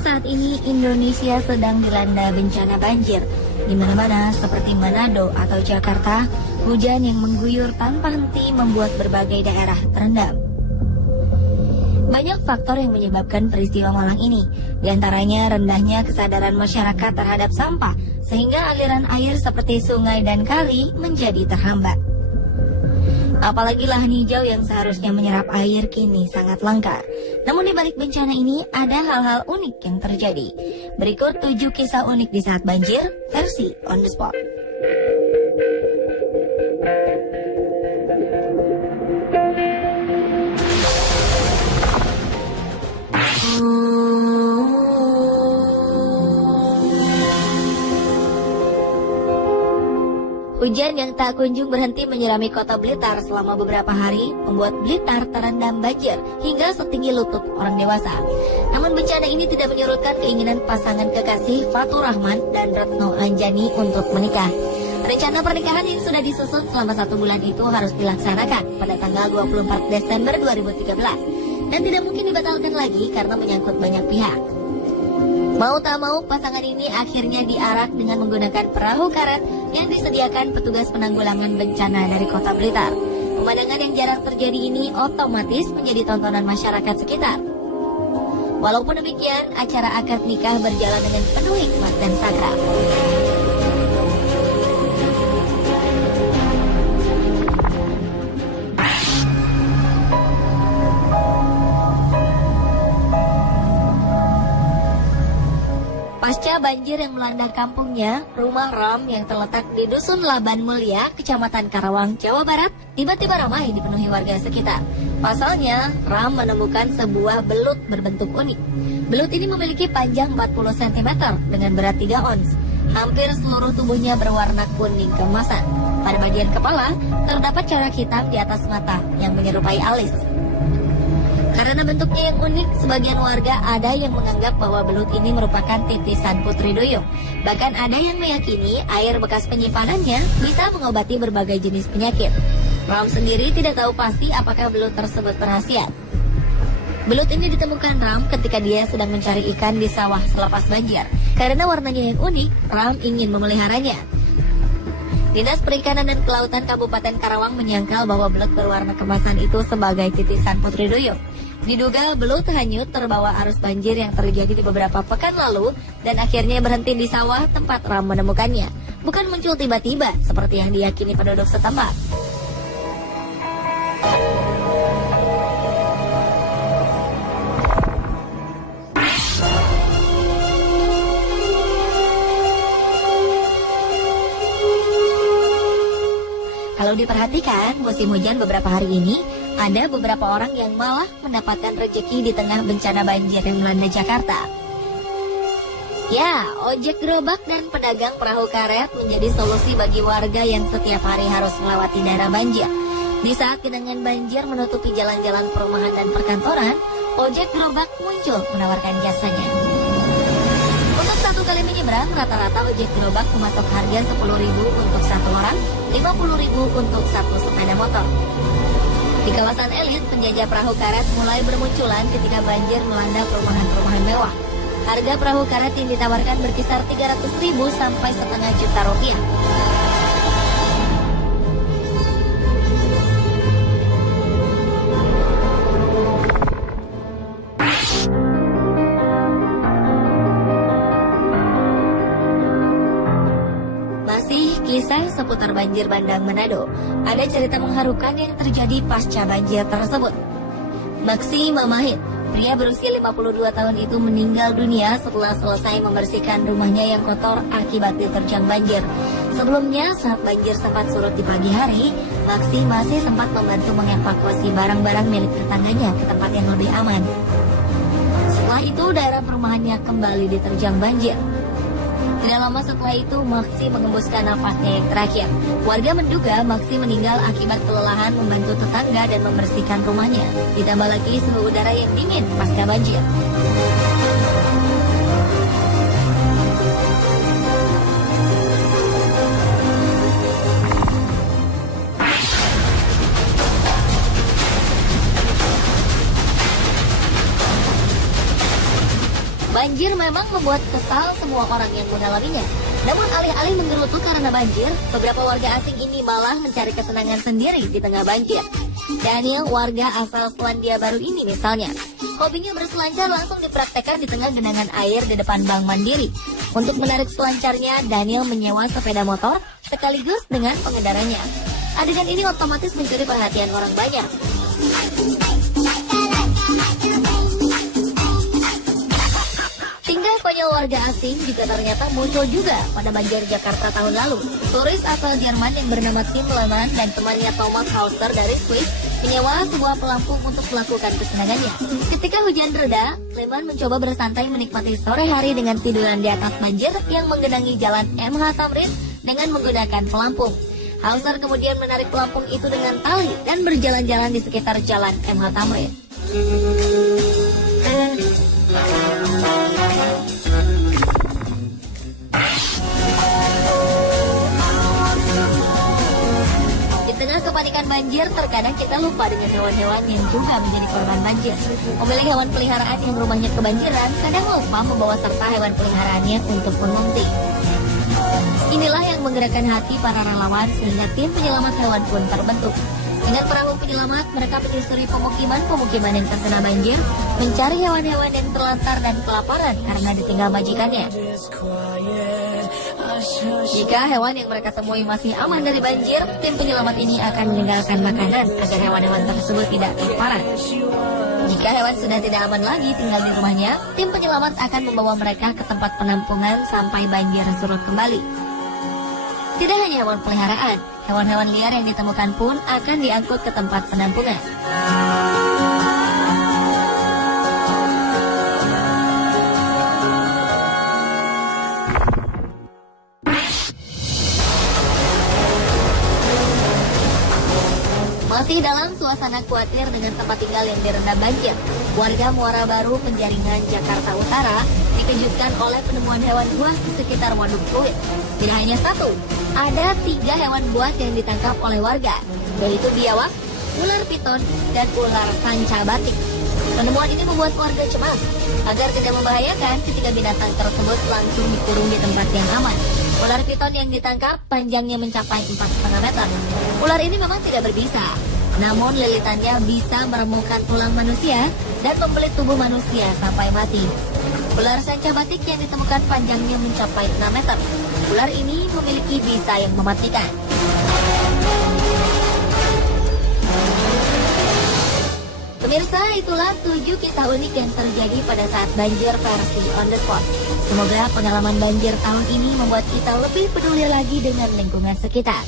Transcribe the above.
saat ini Indonesia sedang dilanda bencana banjir. Di mana-mana seperti Manado atau Jakarta, hujan yang mengguyur tanpa henti membuat berbagai daerah terendam. Banyak faktor yang menyebabkan peristiwa malang ini, di antaranya rendahnya kesadaran masyarakat terhadap sampah, sehingga aliran air seperti sungai dan kali menjadi terhambat. Apalagi lahan hijau yang seharusnya menyerap air kini sangat langka. Namun di balik bencana ini ada hal-hal unik yang terjadi. Berikut 7 kisah unik di saat banjir, versi On The Spot. Hujan yang tak kunjung berhenti menyirami kota Blitar selama beberapa hari membuat Blitar terendam banjir hingga setinggi lutut orang dewasa. Namun bencana ini tidak menyurutkan keinginan pasangan kekasih Fatur Rahman dan Retno Anjani untuk menikah. Rencana pernikahan yang sudah disusun selama 1 bulan itu harus dilaksanakan pada tanggal 24 Desember 2013 dan tidak mungkin dibatalkan lagi karena menyangkut banyak pihak. Mau tak mau, pasangan ini akhirnya diarak dengan menggunakan perahu karet yang disediakan petugas penanggulangan bencana dari kota Blitar. Pemandangan yang jarang terjadi ini otomatis menjadi tontonan masyarakat sekitar. Walaupun demikian, acara akad nikah berjalan dengan penuh hikmat dan sakral. Pasca banjir yang melanda kampungnya, rumah Ram yang terletak di Dusun Laban Mulia, Kecamatan Karawang, Jawa Barat, tiba-tiba ramai dipenuhi warga sekitar. Pasalnya, Ram menemukan sebuah belut berbentuk unik. Belut ini memiliki panjang 40 cm dengan berat 3 ons. Hampir seluruh tubuhnya berwarna kuning keemasan. Pada bagian kepala, terdapat corak hitam di atas mata yang menyerupai alis. Karena bentuknya yang unik, sebagian warga ada yang menganggap bahwa belut ini merupakan titisan Putri Duyung. Bahkan ada yang meyakini air bekas penyimpanannya bisa mengobati berbagai jenis penyakit. Ram sendiri tidak tahu pasti apakah belut tersebut berkhasiat. Belut ini ditemukan Ram ketika dia sedang mencari ikan di sawah selepas banjir. Karena warnanya yang unik, Ram ingin memeliharanya. Dinas Perikanan dan Kelautan Kabupaten Karawang menyangkal bahwa belut berwarna kemasan itu sebagai titisan Putri Duyung. Diduga belut hanyut terbawa arus banjir yang terjadi di beberapa pekan lalu dan akhirnya berhenti di sawah tempat Ram menemukannya. Bukan muncul tiba-tiba seperti yang diyakini penduduk setempat. Kalau diperhatikan, musim hujan beberapa hari ini, ada beberapa orang yang malah mendapatkan rezeki di tengah bencana banjir yang melanda Jakarta. Ya, ojek gerobak dan pedagang perahu karet menjadi solusi bagi warga yang setiap hari harus melewati daerah banjir. Di saat genangan banjir menutupi jalan-jalan perumahan dan perkantoran, ojek gerobak muncul menawarkan jasanya. Untuk 1 kali menyeberang, rata-rata ojek gerobak mematok harga 10.000 untuk 1 orang, 50.000 untuk 1 sepeda motor. Di kawasan elit, penjajah perahu karet mulai bermunculan ketika banjir melanda perumahan-perumahan mewah. Harga perahu karet yang ditawarkan berkisar 300.000 sampai setengah juta rupiah. Kisah seputar banjir bandang Manado. Ada cerita mengharukan yang terjadi pasca banjir tersebut. Maksi Mamahit, pria berusia 52 tahun itu meninggal dunia setelah selesai membersihkan rumahnya yang kotor akibat diterjang banjir. Sebelumnya, saat banjir sempat surut di pagi hari, Maksi masih sempat membantu mengevakuasi barang-barang milik tetangganya ke tempat yang lebih aman. Setelah itu, daerah perumahannya kembali diterjang banjir. Tidak lama setelah itu, Maksi mengembuskan nafasnya yang terakhir. Warga menduga Maksi meninggal akibat kelelahan membantu tetangga dan membersihkan rumahnya. Ditambah lagi suhu udara yang dingin pasca banjir. Banjir memang membuat kesal semua orang yang mengalaminya. Namun alih-alih menggerutu karena banjir, beberapa warga asing ini malah mencari kesenangan sendiri di tengah banjir. Daniel, warga asal Selandia Baru ini misalnya, hobinya berselancar langsung dipraktekkan di tengah genangan air di depan Bank Mandiri. Untuk menarik selancarnya, Daniel menyewa sepeda motor sekaligus dengan pengendaranya. Adegan ini otomatis mencuri perhatian orang banyak. Tingkah konyol warga asing juga ternyata muncul juga pada banjir Jakarta tahun lalu. Turis asal Jerman yang bernama Tim Lehmann dan temannya Thomas Hauser dari Swiss menyewa sebuah pelampung untuk melakukan kesenangannya. Ketika hujan reda, Lehmann mencoba bersantai menikmati sore hari dengan tiduran di atas banjir yang menggenangi jalan MH Tamrin dengan menggunakan pelampung. Hauser kemudian menarik pelampung itu dengan tali dan berjalan-jalan di sekitar jalan MH Tamrin. Di tengah kepanikan banjir, terkadang kita lupa dengan hewan-hewan yang juga menjadi korban banjir. Pemilik hewan peliharaan yang rumahnya kebanjiran kadang lupa membawa serta hewan peliharaannya untuk mengungsi. Inilah yang menggerakkan hati para relawan sehingga tim penyelamat hewan pun terbentuk. Dengan perahu penyelamat, mereka menyusuri pemukiman-pemukiman yang terkena banjir, mencari hewan-hewan yang terlantar dan kelaparan karena ditinggal majikannya. Jika hewan yang mereka temui masih aman dari banjir, tim penyelamat ini akan meninggalkan makanan agar hewan-hewan tersebut tidak kelaparan. Jika hewan sudah tidak aman lagi tinggal di rumahnya, tim penyelamat akan membawa mereka ke tempat penampungan sampai banjir surut kembali. Tidak hanya hewan peliharaan, hewan-hewan liar yang ditemukan pun akan diangkut ke tempat penampungan. Masih dalam suasana khawatir dengan tempat tinggal yang direndam banjir, warga Muara Baru, Penjaringan, Jakarta Utara dikejutkan oleh penemuan hewan buas di sekitar waduk fluid. Tidak hanya satu, ada 3 hewan buas yang ditangkap oleh warga, yaitu biawak, ular piton, dan ular sanca batik. Penemuan ini membuat warga cemas. Agar tidak membahayakan, ketiga binatang tersebut langsung dikurung di tempat yang aman. Ular piton yang ditangkap panjangnya mencapai 4,5 meter. Ular ini memang tidak berbisa, namun lilitannya bisa meremukkan tulang manusia dan membelit tubuh manusia sampai mati. Ular sanca batik yang ditemukan panjangnya mencapai 6 meter. Ular ini memiliki bisa yang mematikan. Pemirsa, itulah 7 kisah unik yang terjadi pada saat banjir versi on the spot. Semoga pengalaman banjir tahun ini membuat kita lebih peduli lagi dengan lingkungan sekitar.